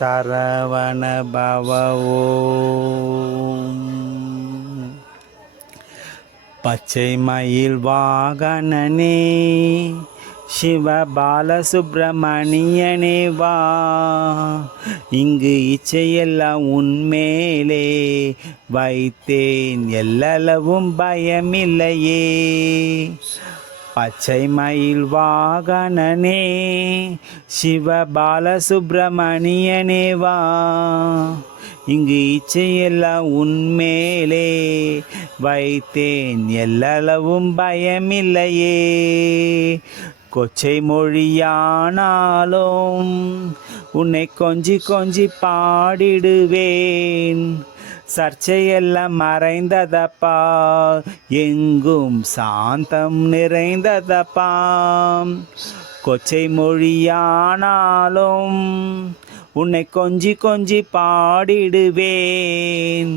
சரவண பவ ஓம். பச்சை மயில் வாகனனே சிவ பாலசுப்பிரமணியனே வா, இங்கு இச்சையெல்லாம் உன்மேலே வைத்தேன், எல்லளவும் பயமில்லையே. பச்சை மயில் வாகனனே சிவ பாலசுப்பிரமணியனே வா, இங்கு இச்சையெல்லாம் உன்மேலே வைத்தேன், எல்லளவும் பயமில்லையே. கொச்சை மொழியானாலும் உன்னை கொஞ்சி கொஞ்சி பாடிடுவேன், சர்ச்சையெல்லாம் மறைந்ததப்பா, எங்கும் சாந்தம் நிறைந்ததப்பா. கொச்சை மொழியானாலும் உன்னை கொஞ்சி கொஞ்சி பாடிடுவேன்,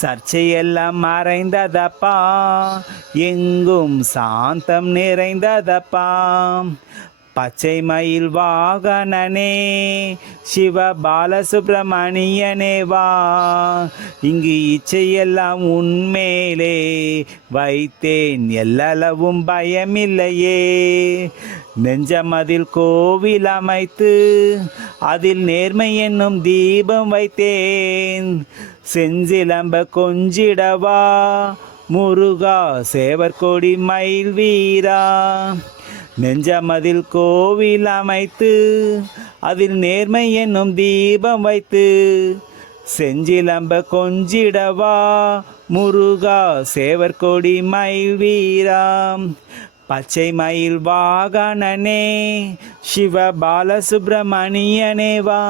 சர்ச்சையெல்லாம் மறைந்ததப்பா, எங்கும் சாந்தம் நிறைந்ததப்பா. பச்சை மயில் வாகனனே சிவ பாலசுப்பிரமணியனே வா, இங்கு இச்சையெல்லாம் உன்மேலே வைத்தேன், எல்லளவும் பயமில்லையே. நெஞ்சமதில் கோவில் அமைத்து அதில் நேர்மை என்னும் தீபம் வைத்தேன், செஞ்சிலம்ப கொஞ்சிடவா முருகா சேவற்கொடி மயில் வீரா. நெஞ்சமதில் கோவில் அமைத்து அதில் நேர்மை என்னும் தீபம் வைத்து, செஞ்சிலம்ப கொஞ்சிடவா முருகா சேவற்கொடி மயில் வீரா. பச்சை மயில் வாகனனே சிவ பாலசுப்பிரமணியனே வா,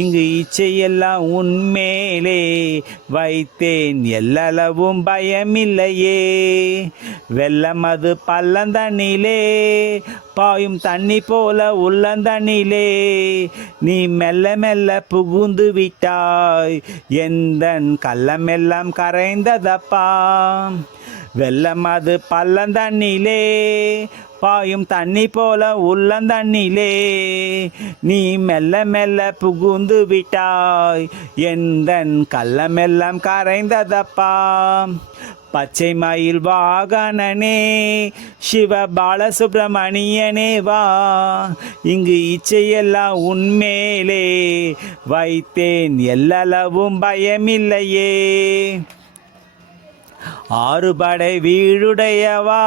இங்கு இச்சையெல்லாம் உன்மேலே வைத்தேன், எல்லளவும் பயமில்லையே. வெள்ளமது பள்ளந்தண்ணிலே பாயும் தண்ணி போல உள்ளந்தண்ணிலே நீ மெல்ல மெல்ல புகுந்து விட்டாய், எந்தன் கள்ளமெல்லாம் கரைந்ததப்பா. வெள்ளமது பள்ளந்தண்ணிலே பாயும் தண்ணி போல உள்ளந்தண்ணிலே நீ மெல்ல மெல்ல புகுந்து விட்டாய், எந்தன் கள்ளமெல்லாம் கரைந்ததப்பா. பச்சை மயில் வாகனனே சிவ பாலசுப்பிரமணியனே வா, இங்கு இச்சையெல்லாம் உன்மேலே வைத்தேன், எல்லளவும் பயமில்லையே. ஆறுபடை வீடுடையவா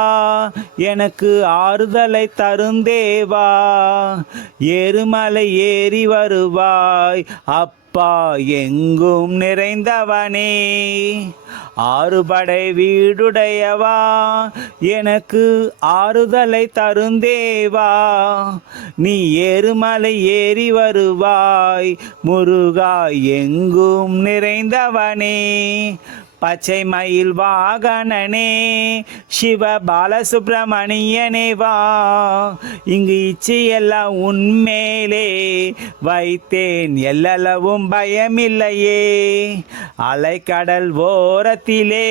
எனக்கு ஆறுதலை தருந்தேவா, ஏறுமலை ஏறி வருவாய் அப்பா எங்கும் நிறைந்தவனே. ஆறுபடை வீடுடையவா எனக்கு ஆறுதலை தருந்தேவா, நீ ஏறுமலை ஏறி வருவாய் முருகா எங்கும் நிறைந்தவனே. பச்சை மயில் வாகனனே சிவ பாலசுப்பிரமணியனே வா, இங்கு இச்சையெல்லாம் உன்மேலே வைத்தேன், எல்லளவும் பயமில்லையே. அலைக்கடல் ஓரத்திலே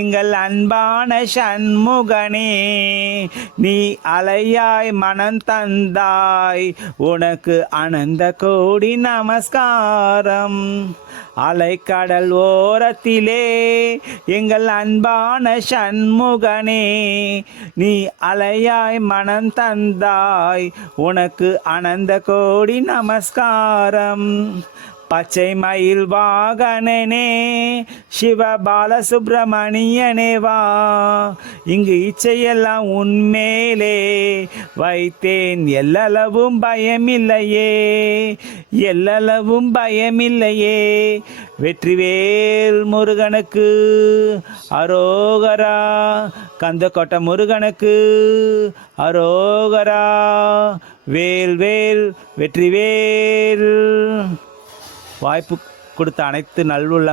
எங்கள் அன்பான சண்முகனே, நீ அலையாய் மனம் தந்தாய், உனக்கு அனந்த கோடி நமஸ்காரம். அலைக்கடல் ஓரத்திலே எங்கள் அன்பான சண்முகனே, நீ அலையாய் மனம் தந்தாய், உனக்கு அனந்த கோடி நமஸ்காரம். பச்சை மயில் வாகனனே சிவ பாலசுப்பிரமணியனே வா, இங்கு இச்சையெல்லாம் உன்மேலே வைத்தேன், எல்லளவும் பயமில்லையே, எல்லளவும் பயமில்லையே. வெற்றிவேல் முருகனுக்கு அரோகரா, கந்தக்கோட்டை முருகனுக்கு அரோகரா. வேல் வேல் வெற்றிவேல். வாய்ப்பு கொடுத்த அனைத்து நல்வுள்ள